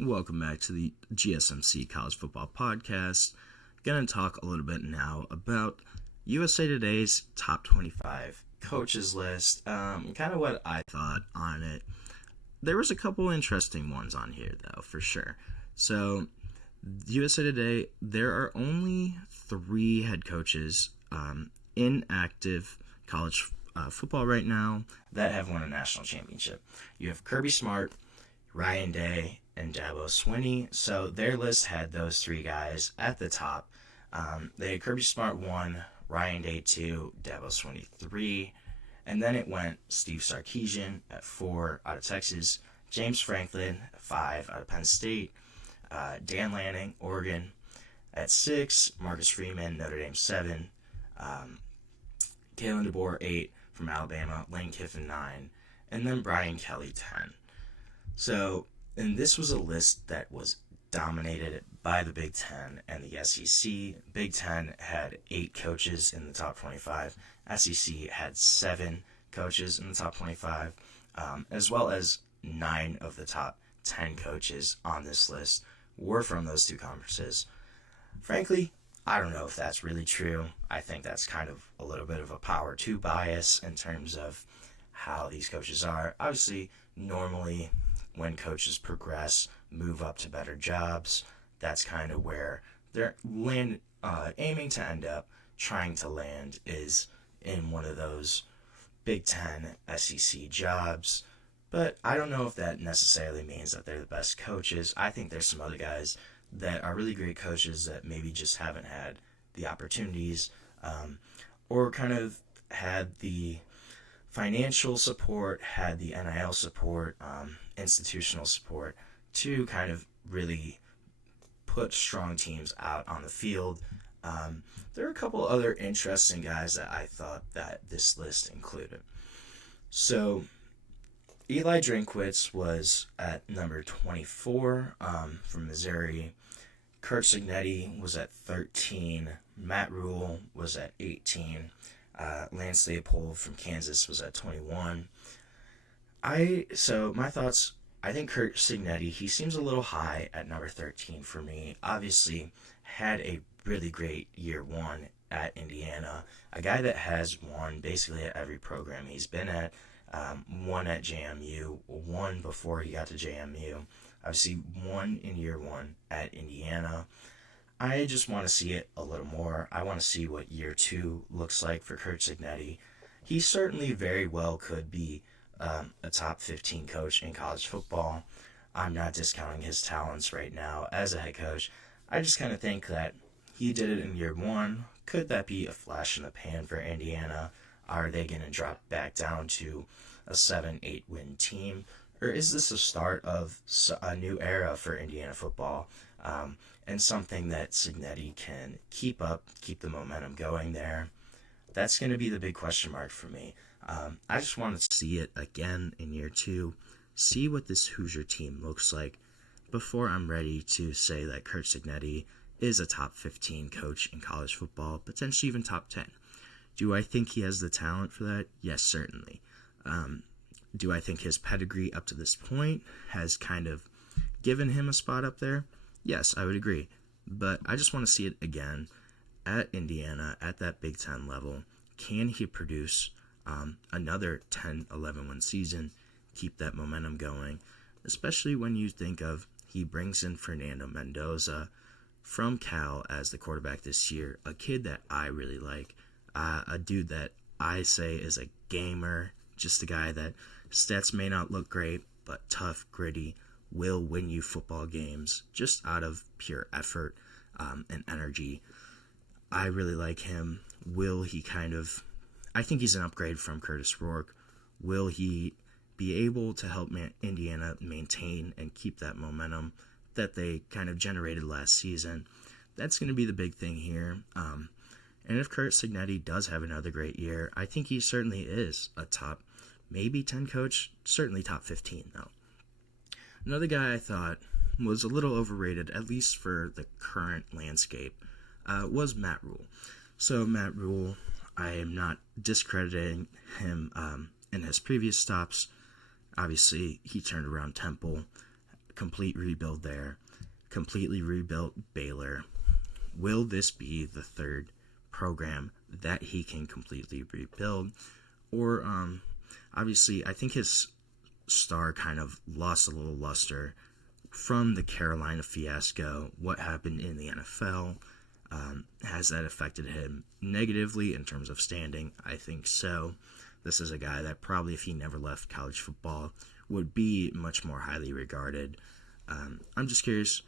Welcome back to the GSMC College Football Podcast. Going to talk a little bit now about USA Today's top 25 coaches list. Kind of what I thought on it. There was a couple interesting ones on here, though, for sure. So, USA Today, there are only 3 head coaches in active college football right now that have won a national championship. You have Kirby Smart, Ryan Day, and Dabo Swinney. So their list had those 3 guys at the top. They had Kirby Smart 1, Ryan Day 2, Dabo Swinney 3, and then it went Steve Sarkisian at 4 out of Texas, James Franklin at 5 out of Penn State, Dan Lanning, Oregon at 6, Marcus Freeman, Notre Dame 7, Kalen DeBoer 8 from Alabama, Lane Kiffin 9, and then Brian Kelly 10. So, and this was a list that was dominated by the Big Ten and the SEC. Big Ten had 8 coaches in the top 25. SEC had 7 coaches in the top 25, as well as 9 of the top 10 coaches on this list were from those 2 conferences. Frankly, I don't know if that's really true. I think that's kind of a little bit of a power 2 bias in terms of how these coaches are. Obviously, normally when coaches progress, move up to better jobs, that's kind of where they're aiming to end up, trying to land is in one of those Big Ten SEC jobs. But I don't know if that necessarily means that they're the best coaches. I think there's some other guys that are really great coaches that maybe just haven't had the opportunities or kind of had the financial support, had the NIL support, institutional support to kind of really put strong teams out on the field. There are a couple other interesting guys that I thought that this list included. So Eli Drinkwitz was at number 24 from Missouri. Kurt Signetti was at 13. Matt Rule was at 18. Lance Leopold from Kansas was at 21. So my thoughts, I think Kurt Signetti, he seems a little high at number 13 for me. Obviously, had a really great year 1 at Indiana. A guy that has won basically at every program he's been at. Won at JMU, won before he got to JMU. Obviously, won in year 1 at Indiana. I just want to see it a little more. I want to see what year 2 looks like for Kurt Signetti. He certainly very well could be a top 15 coach in college football. I'm not discounting his talents right now as a head coach. I just kind of think that he did it in year 1. Could that be a flash in the pan for Indiana? Are they going to drop back down to a 7-8 win team? Or is this the start of a new era for Indiana football? And something that Signetti can keep the momentum going there. That's going to be the big question mark for me. I just want to see it again in year 2, see what this Hoosier team looks like before I'm ready to say that Kurt Signetti is a top 15 coach in college football, potentially even top 10. Do I think he has the talent for that? Yes, certainly. Do I think his pedigree up to this point has kind of given him a spot up there? Yes, I would agree. But I just want to see it again at Indiana, at that Big Ten level. Can he produce another 10-11 win season, keep that momentum going, especially when you think of he brings in Fernando Mendoza from Cal as the quarterback this year, a kid that I really like, a dude that I say is a gamer, just a guy that stats may not look great, but tough, gritty, will win you football games just out of pure effort and energy. I really like him. I think he's an upgrade from Curtis Rourke. Will he be able to help Indiana maintain and keep that momentum that they kind of generated last season? That's going to be the big thing here. And if Kurt Signetti does have another great year, I think he certainly is a top, maybe 10 coach, certainly top 15 though. Another guy I thought was a little overrated, at least for the current landscape, was Matt Rule. So Matt Rule, I am not discrediting him in his previous stops. Obviously, he turned around Temple, complete rebuild there, completely rebuilt Baylor. Will this be the third program that he can completely rebuild? Or, obviously, I think his star kind of lost a little luster from the Carolina fiasco. What happened in the NFL? Has that affected him negatively in terms of standing? I think so. This is a guy that probably, if he never left college football, would be much more highly regarded. I'm just curious,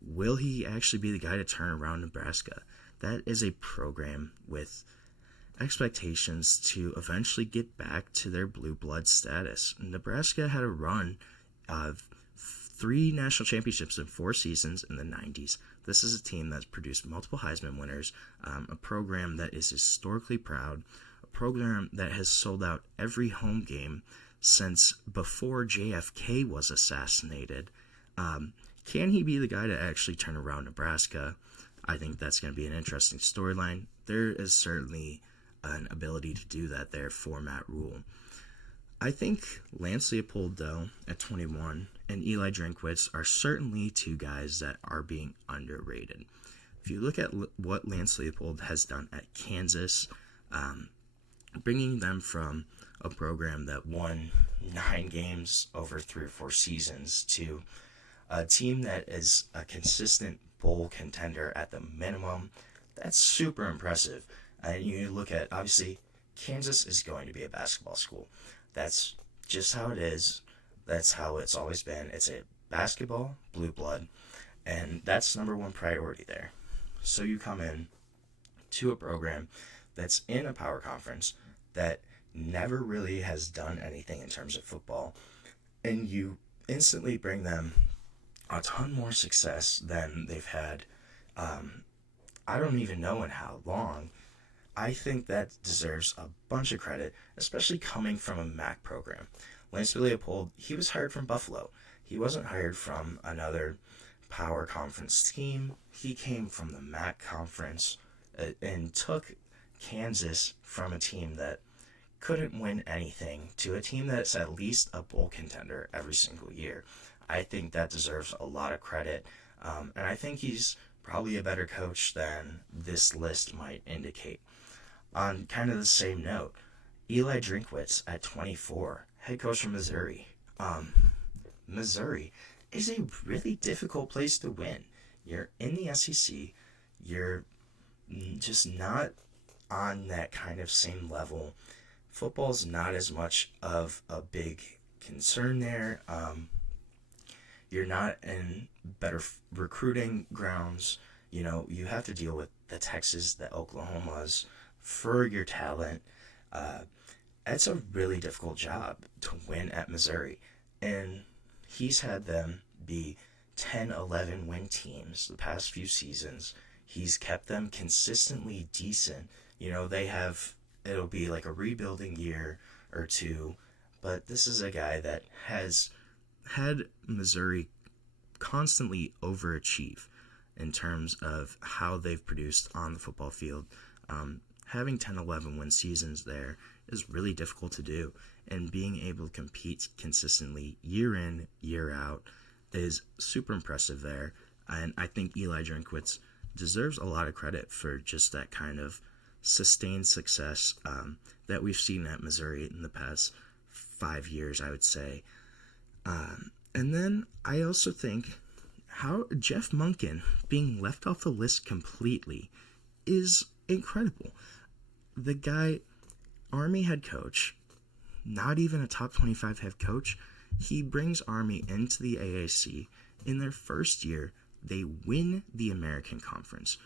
will he actually be the guy to turn around Nebraska? That is a program with expectations to eventually get back to their blue blood status. Nebraska had a run of 3 national championships in 4 seasons in the 90s. This is a team that's produced multiple Heisman winners, a program that is historically proud, a program that has sold out every home game since before JFK was assassinated. Can he be the guy to actually turn around Nebraska? I think that's going to be an interesting storyline. There is certainly an ability to do that there for Matt Rule. I think Lance Leipold, though, at 21, and Eli Drinkwitz are certainly 2 guys that are being underrated. If you look at what Lance Leipold has done at Kansas, bringing them from a program that won 9 games over 3 or 4 seasons to a team that is a consistent bowl contender at the minimum, that's super impressive. And you look at, obviously, Kansas is going to be a basketball school. That's just how it is. That's how it's always been. It's a basketball, blue blood, and that's number 1 priority there. So you come in to a program that's in a power conference that never really has done anything in terms of football, and you instantly bring them a ton more success than they've had, I don't even know in how long. I think that deserves a bunch of credit, especially coming from a MAC program. Lance Leipold, he was hired from Buffalo. He wasn't hired from another power conference team. He came from the MAC conference and took Kansas from a team that couldn't win anything to a team that's at least a bowl contender every single year. I think that deserves a lot of credit, and I think he's probably a better coach than this list might indicate. On kind of the same note, Eli Drinkwitz at 24, head coach from Missouri. Missouri is a really difficult place to win. You're in the SEC. You're just not on that kind of same level. Football's not as much of a big concern there. You're not in better recruiting grounds. You know, you have to deal with the Texas, the Oklahomas for your talent. It's a really difficult job to win at Missouri. And he's had them be 10-11 win teams the past few seasons. He's kept them consistently decent. You know, it'll be like a rebuilding year or 2, but this is a guy that has had Missouri constantly overachieve in terms of how they've produced on the football field. Having 10-11 win seasons there is really difficult to do, and being able to compete consistently year in, year out is super impressive there. And I think Eli Drinkwitz deserves a lot of credit for just that kind of sustained success that we've seen at Missouri in the past 5 years, I would say. And then I also think how Jeff Monken being left off the list completely is incredible. The guy, Army head coach, not even a top 25 head coach, he brings Army into the AAC. In their first year, they win the American Conference.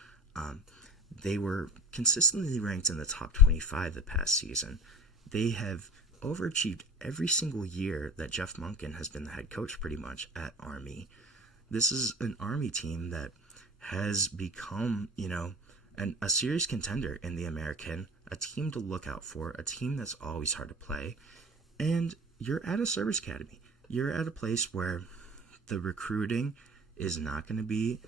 They were consistently ranked in the top 25 the past season. They have overachieved every single year that Jeff Monken has been the head coach pretty much at Army. This is an Army team that has become, a serious contender in the American, a team to look out for, a team that's always hard to play. And you're at a service academy. You're at a place where the recruiting is not going to be,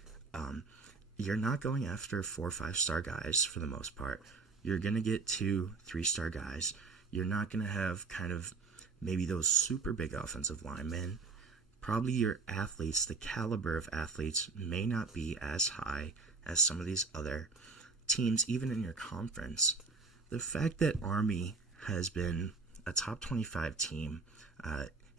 you're not going after 4 or 5 star guys for the most part. You're going to get 2, 3 star guys. You're not going to have kind of maybe those super big offensive linemen probably your athletes, the caliber of athletes, may not be as high as some of these other teams, even in your conference. The fact that Army has been a top 25 team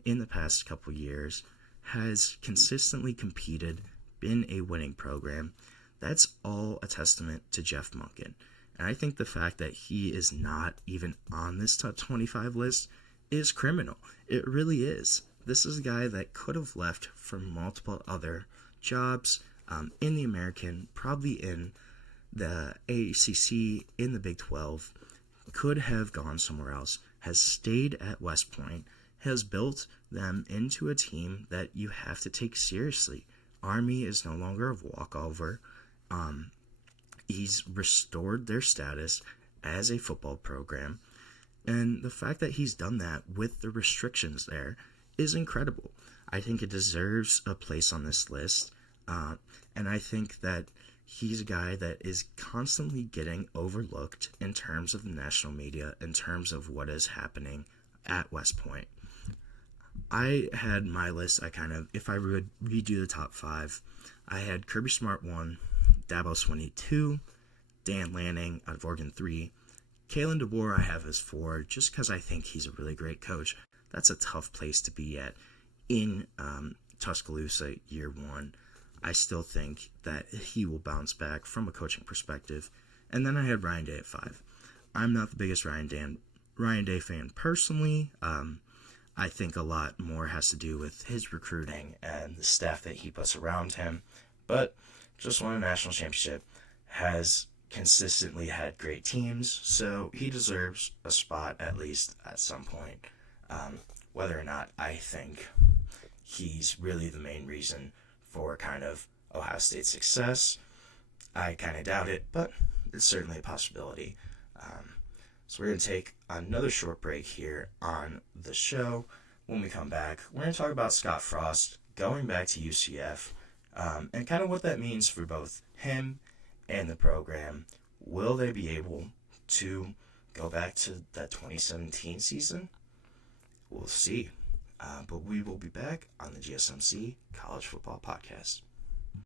in the past couple years, has consistently competed, been a winning program, that's all a testament to Jeff Monken. And I think the fact that he is not even on this top 25 list is criminal. It really is. This is a guy that could have left for multiple other jobs in the American, probably in the ACC, in the Big 12, could have gone somewhere else, has stayed at West Point, has built them into a team that you have to take seriously. Army is no longer a walkover. He's restored their status as a football program. And the fact that he's done that with the restrictions there is incredible. I think it deserves a place on this list. And I think that he's a guy that is constantly getting overlooked in terms of the national media, in terms of what is happening at West Point. I had my list, if I would redo the top 5, I had Kirby Smart 1, Dabo Swinney 2, Dan Lanning out of Oregon 3, Kalen DeBoer I have as 4, just because I think he's a really great coach. That's a tough place to be at in Tuscaloosa year 1. I still think that he will bounce back from a coaching perspective. And then I had Ryan Day at 5. I'm not the biggest Ryan Day fan personally. I think a lot more has to do with his recruiting and the staff that he puts around him. But just won a national championship, has consistently had great teams, so he deserves a spot at least at some point. Whether or not I think he's really the main reason for kind of Ohio State's success, I kind of doubt it, but it's certainly a possibility. So we're going to take another short break here on the show. When we come back, we're going to talk about Scott Frost going back to UCF and kind of what that means for both him and the program. Will they be able to go back to that 2017 season? We'll see. But we will be back on the GSMC College Football Podcast.